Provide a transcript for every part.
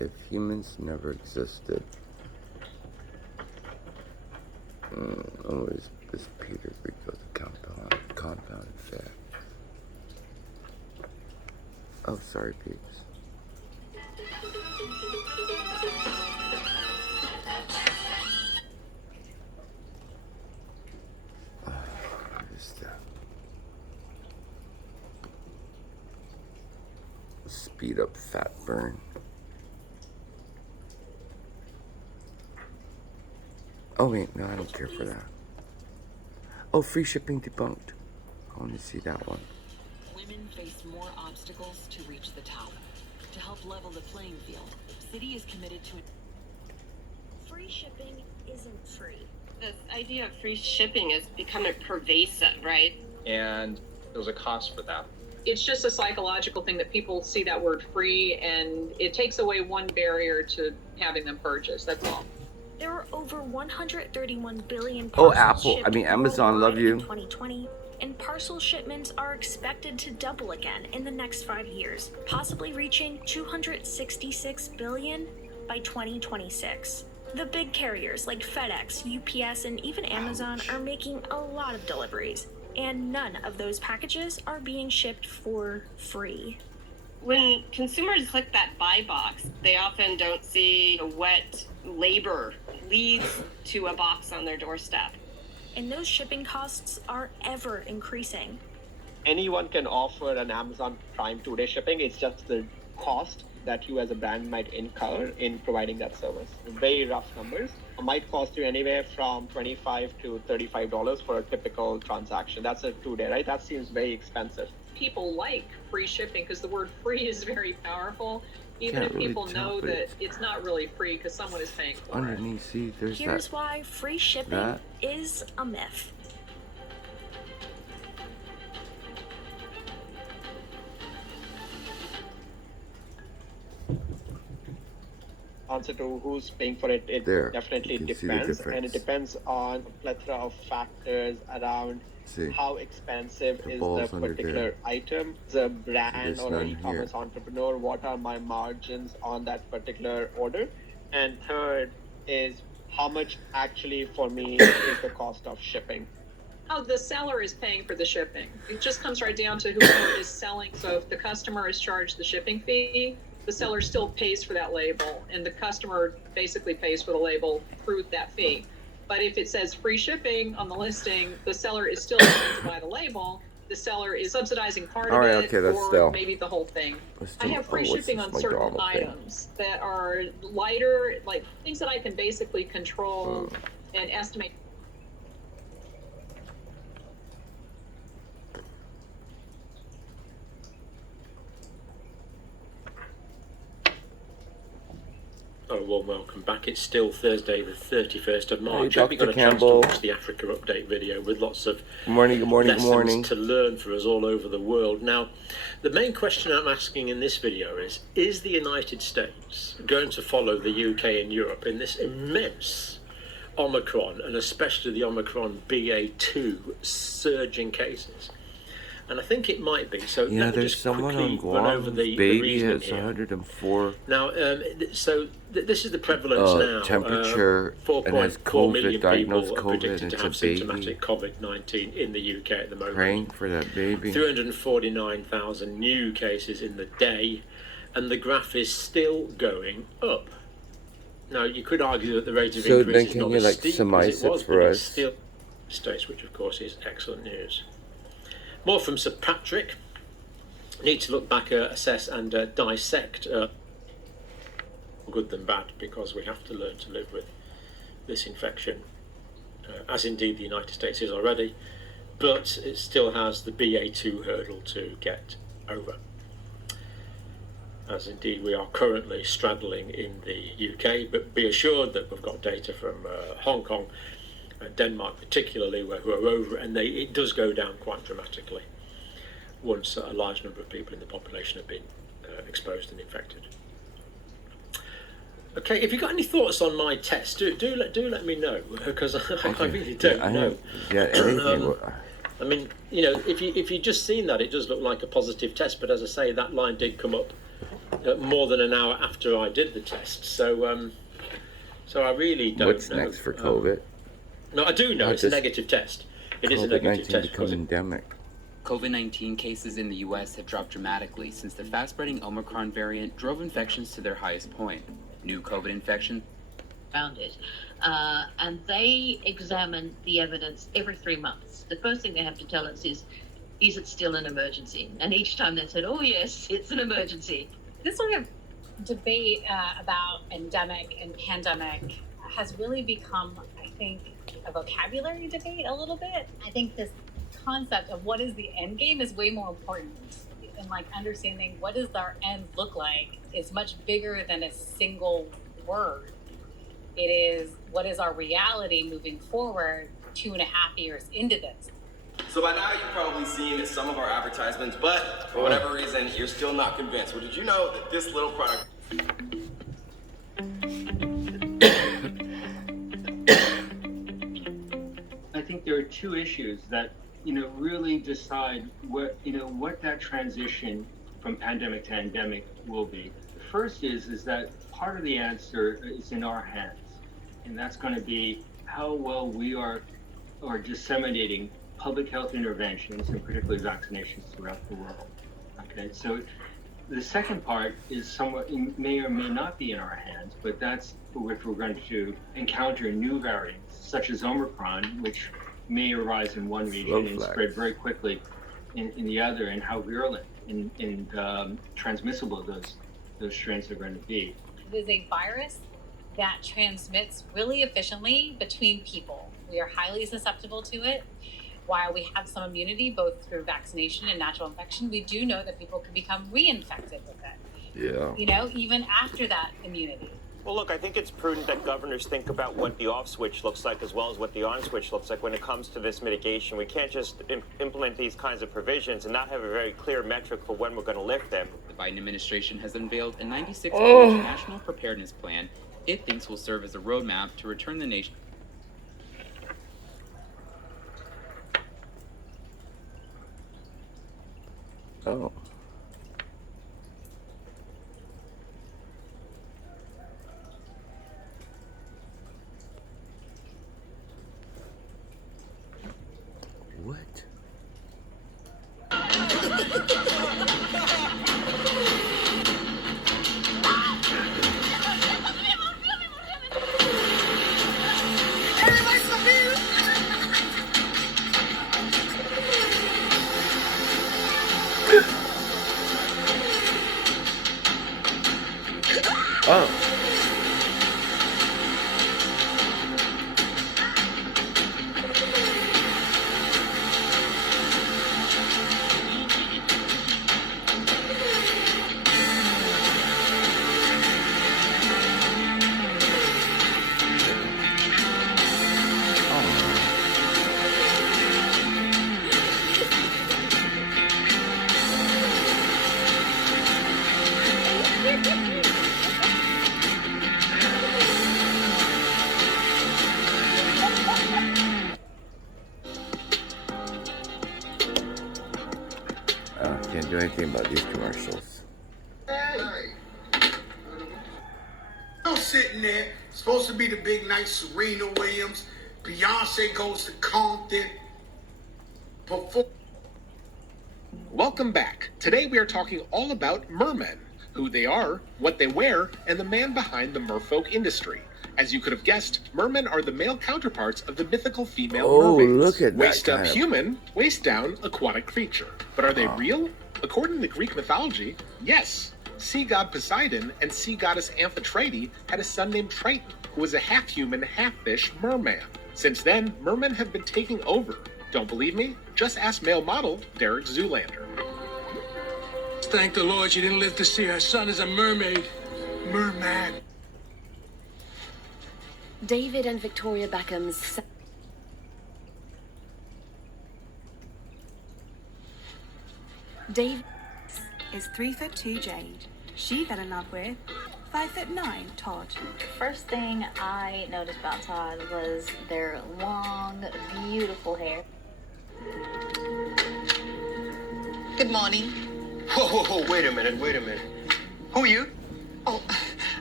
If humans never existed, always this Peter Rico's compound fact. Oh, sorry, Peeps. What is that? Speed up fat burn. Oh wait, no, I don't care for that. Oh, free shipping debunked. I want to see that one. Women face more obstacles to reach the top. To help level the playing field, Citi is committed to free shipping isn't free. This idea of free shipping is becoming pervasive, right? And there's a cost for that. It's just a psychological thing that people see that word free, and it takes away one barrier to having them purchase. That's all. There are over 131 billion Oh, parcels Apple. I mean, Amazon, love you. in 2020, and parcel shipments are expected to double again in the next 5 years, possibly reaching 266 billion by 2026. The big carriers like FedEx, UPS, and even Amazon are making a lot of deliveries, and none of those packages are being shipped for free. When consumers click that buy box, they often don't see what labor leads to a box on their doorstep. And those shipping costs are ever increasing. Anyone can offer an Amazon Prime 2-day shipping. It's just the cost that you as a brand might incur in providing that service. Very rough numbers. It might cost you anywhere from $25 to $35 for a typical transaction. That's a 2-day, right? That seems very expensive. People like free shipping because the word free is very powerful, even if really people tell, know but that it's not really free because someone is paying for it. Underneath, see, there's Here's that. why free shipping is a myth. Answer to who's paying for it, it There, definitely you can see the depends, and it difference. depends on a plethora of factors around See, how expensive the is balls the under particular there. item, the brand There's or none an e-commerce here. entrepreneur, what are my margins on that particular order, and third is how much actually for me is the cost of shipping. Oh, the seller is paying for the shipping. It just comes right down to whoever is selling. So if the customer is charged the shipping fee, the seller still pays for that label, and the customer basically pays for the label through that fee. But if it says free shipping on the listing, the seller is still going to buy the label. The seller is subsidizing part All right, of it, okay, that's or still. maybe the whole thing. Let's I do- have free oh, what's shipping this, on my certain drama thing? items that are lighter, like things that I can basically control and estimate. Oh, well, welcome back. It's still Thursday, the 31st of March. Hey, Hope you got Dr. a chance to Campbell. watch the Africa update video with lots of Good morning, good morning, good lessons morning. to learn for us all over the world. Now, the main question I'm asking in this video is the United States going to follow the UK and Europe in this immense Omicron, and especially the Omicron BA2 surge in cases? And I think it might be. So Yeah, let me there's just someone on quickly run Guam over whose the baby reasoning has here. 104 Now, this is the prevalence now. temperature and has 4.4 COVID, million diagnosed people are COVID, predicted and to it's have a baby. symptomatic COVID-19 in the UK at the moment. Praying for that baby. 349,000 new cases in the day, and the graph is still going up. Now, you could argue that the rate of So increase then is can not you, as like, steep surmise as it it was, for but us? it's still states, which of course is excellent news. More from Sir Patrick. Need to look back, assess and dissect good than bad, because we have to learn to live with this infection, as indeed the United States is already, but it still has the BA2 hurdle to get over, as indeed we are currently straddling in the UK. But be assured that we've got data from Hong Kong and Denmark particularly, who are over, and it does go down quite dramatically once a large number of people in the population have been exposed and infected. Okay, if you've got any thoughts on my test, do let me know, because I really don't know. Anything. I mean, you know, if you just seen that, it does look like a positive test, but as I say, that line did come up more than an hour after I did the test. So I really don't What's know. next for COVID? No, I do know. Not It's a just negative test. It is a negative COVID-19 test. become endemic. COVID-19 cases in the U.S. have dropped dramatically since the fast-spreading Omicron variant drove infections to their highest point. New COVID infections found it. And they examine the evidence every 3 months. The first thing they have to tell us is it still an emergency? And each time they said, oh, yes, it's an emergency. This sort of debate about endemic and pandemic has really become, I think, a vocabulary debate a little bit. I think this concept of what is the end game is way more important. And like understanding what does our end look like is much bigger than a single word. It is what is our reality moving forward 2.5 years into this. So by now you've probably seen some of our advertisements, but for whatever reason, you're still not convinced. Well, did you know that this little product... I think there are two issues that, really decide what that transition from pandemic to endemic will be. The first is that part of the answer is in our hands, and that's going to be how well we are disseminating public health interventions, and particularly vaccinations throughout the world. Okay, so the second part is somewhat may or may not be in our hands, but that's if we're going to encounter new variants, such as Omicron, which may arise in one region and spread very quickly in the other, and how virulent and transmissible those strains are going to be. It is a virus that transmits really efficiently between people. We are highly susceptible to it. While we have some immunity, both through vaccination and natural infection, we do know that people can become reinfected with it. Yeah. Even after that immunity. Well, look, I think it's prudent that governors think about what the off switch looks like as well as what the on switch looks like when it comes to this mitigation. We can't just implement these kinds of provisions and not have a very clear metric for when we're going to lift them. The Biden administration has unveiled a 96-page national preparedness plan it thinks will serve as a roadmap to return the nation. Oh. What? Oh. Can't do anything about these commercials. Hey. I'm sitting there, supposed to be the big night, Serena Williams. Beyonce goes to Compton. Welcome back. Today we are talking all about mermen, who they are, what they wear, and the man behind the merfolk industry. As you could have guessed, mermen are the male counterparts of the mythical female mermaids. Look at that. Waist up human, waist down aquatic creature. But are they real? According to Greek mythology, yes. Sea god Poseidon and sea goddess Amphitrite had a son named Triton, who was a half-human, half-fish merman. Since then, mermen have been taking over. Don't believe me? Just ask male model Derek Zoolander. Thank the Lord she didn't live to see her son as a mermaid. Merman. David and Victoria Beckham's... Dave is 3'2" Jade. She fell in love with 5'9" Todd. First thing I noticed about Todd was their long, beautiful hair. Good morning. Whoa, wait a minute. Who you? Oh,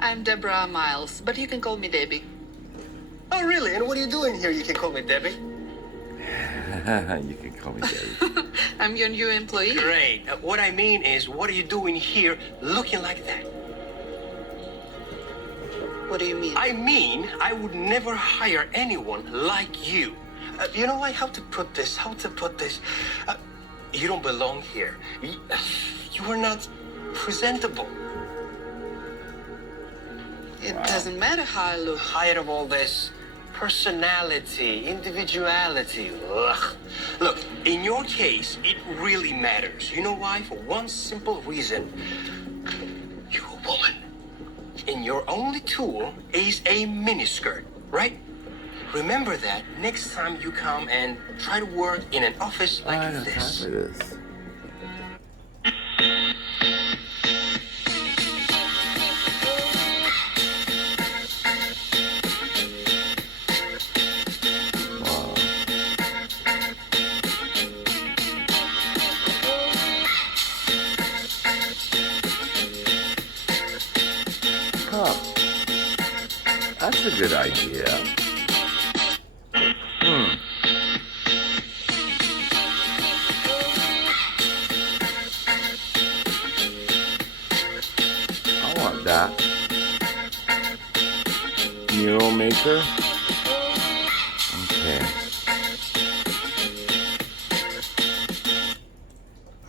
I'm Deborah Miles, but you can call me Debbie. Oh, really? And what are you doing here? You can call me Debbie. You can call me Debbie. I'm your new employee. Great. What I mean is, what are you doing here looking like that? What do you mean? I mean, I would never hire anyone like you. You know, like, how to put this? You don't belong here. You are not presentable. It doesn't matter how I look. Tired of all this personality, individuality. Ugh. Look, in your case, it really matters. You know why? For one simple reason. You're a woman. And your only tool is a miniskirt, right? Remember that next time you come and try to work in an office like this. That's a good idea. I want that. Mural maker? Okay.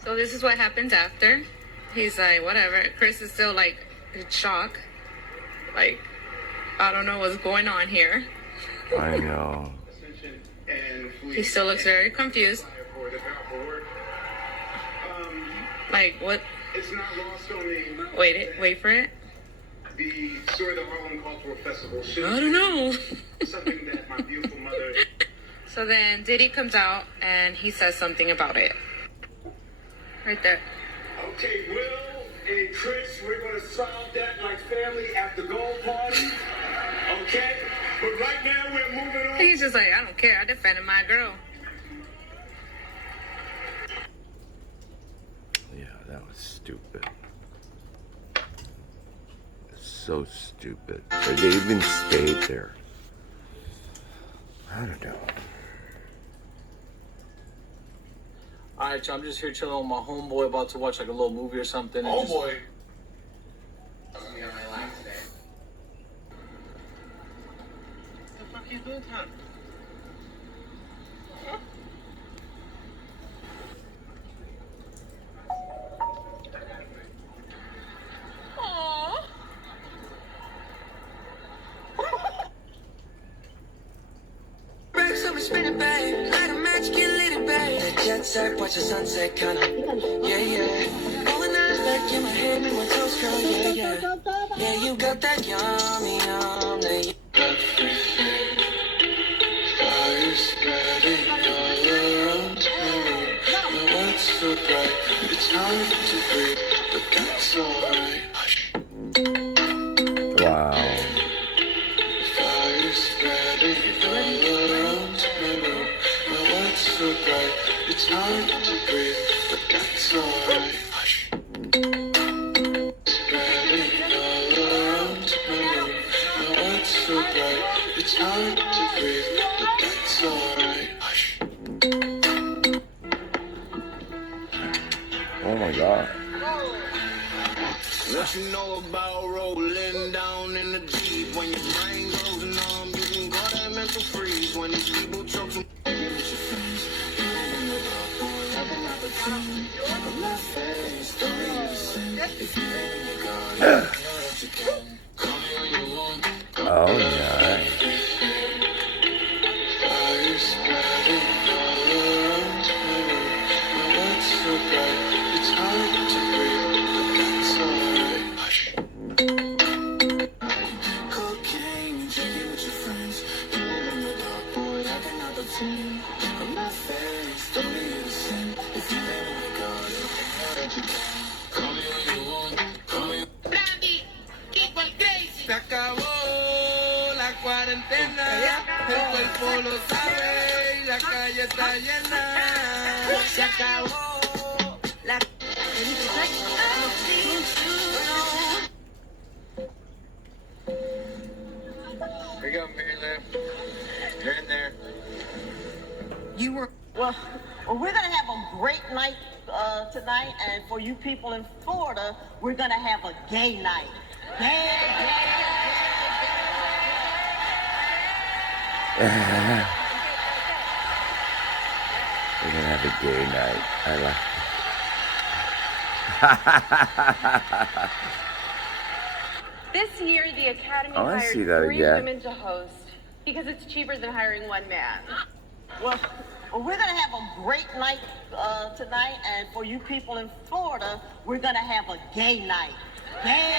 So this is what happens after. He's like, whatever. Chris is still like in shock. Like, I don't know what's going on here. I know. He still looks very confused. Like, what? It's not lost on me. Wait for it. The story of the Harlem Cultural Festival. I don't know. Something that my beautiful mother. So then Diddy comes out and he says something about it. Right there. Okay, Will and Chris, we're gonna solve that like family at the gold party. Okay? But right now we're moving on. He's just like, I don't care. I defended my girl. Yeah, that was stupid. So stupid. Like, they even stayed there. I don't know. Alright, I'm just here chilling with my homeboy, about to watch like a little movie or something. Homeboy? What the fuck you doing, Tom? Spinning, babe, light a match, get lit, babe. That jet set, watch the sunset, kinda. Yeah, yeah. Rolling eyes back in my head, make my toes curl, yeah, yeah. Yeah, you got that yummy, yum, that Fire spreading all around me. My world's so bright, it's hard to breathe, but that's alright. Hush. Wow. Fire spreading all around my room. My world's so bright, it's hard to breathe, but that's alright. Hush. Spreading all around my room. My world's so bright, it's hard to breathe, but that's alright. Hush. Oh my god. What you know about rolling down in the Jeep? When your brain goes numb, you can call that mental freeze. When these people talk to Oh, nice. fire spreading all around my room. My world's so bright, it's hard to breathe, but that's alright. Hush. Cocaine, drinking with your friends. You live in the dark, boy, I cannot pretend. I'm not faced, don't be innocent. If you live in the garden, call me when you want, call me. Se acabó la cuarentena, el cuerpo lo sabe y la calle está llena. Se acabó la night tonight, and for you people in Florida, we're gonna have a gay night. Gay. We're gonna have a gay night. I like This year, the Academy I wanna hired see that 3 again. women to host because it's cheaper than hiring 1 man. Well, we're gonna have a great night tonight, and for you people in Florida, we're gonna have a gay night. Gay.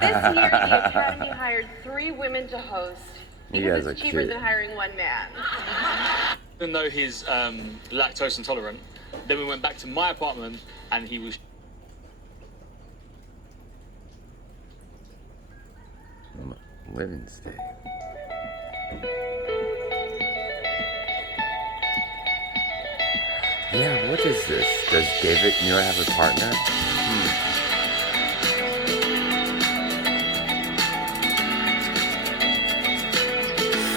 This year, the Academy hired 3 women to host You guys because are it's cheaper cute. than hiring 1 man. Even though he's lactose intolerant, then we went back to my apartment and he was. Women's Day. Yeah, what is this? Does David Muir have a partner?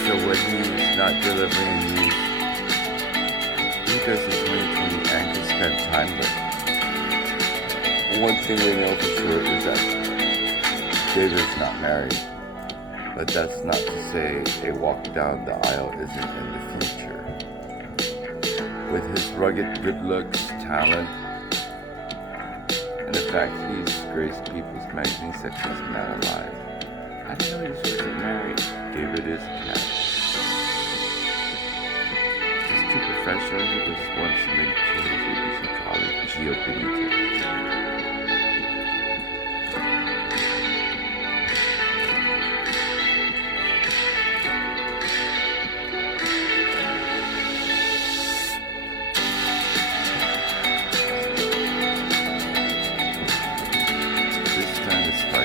So when he's not delivering news, he does his 2020 and can spend time with. One thing we know for sure is that David's not married. But that's not to say a walk down the aisle isn't in the future. With his rugged good looks, talent, and the fact he's graced People's Magazine Sexiest Man Alive. I didn't know he was married. David is cat. Just too professional. He was once linked to his ABC colleague, Gio Benitez.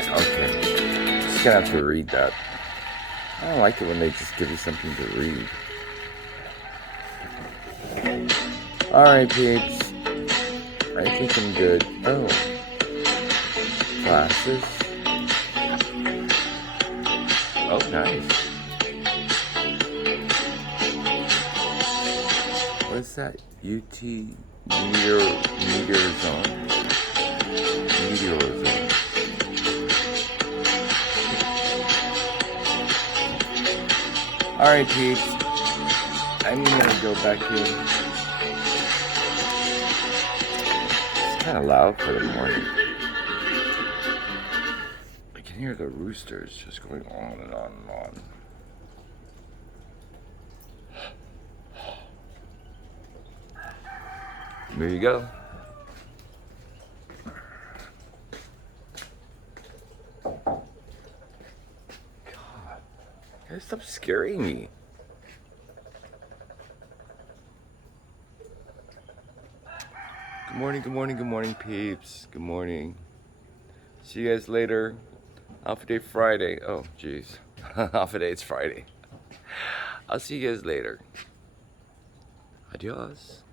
Okay, just gonna have to read that. I don't like it when they just give you something to read. Alright, peeps. I think I'm good. Oh. Glasses. Oh, nice. What is that? UT Meteor Zone? Meteor Zone. Alright, peeps. I'm gonna go back in. It's kind of loud for the morning. I can hear the roosters just going on and on and on. There you go. Guys, stop scaring me. Good morning, good morning, good morning, peeps. Good morning. See you guys later. Alpha Day Friday. Oh, jeez. Alpha Day, it's Friday. I'll see you guys later. Adios.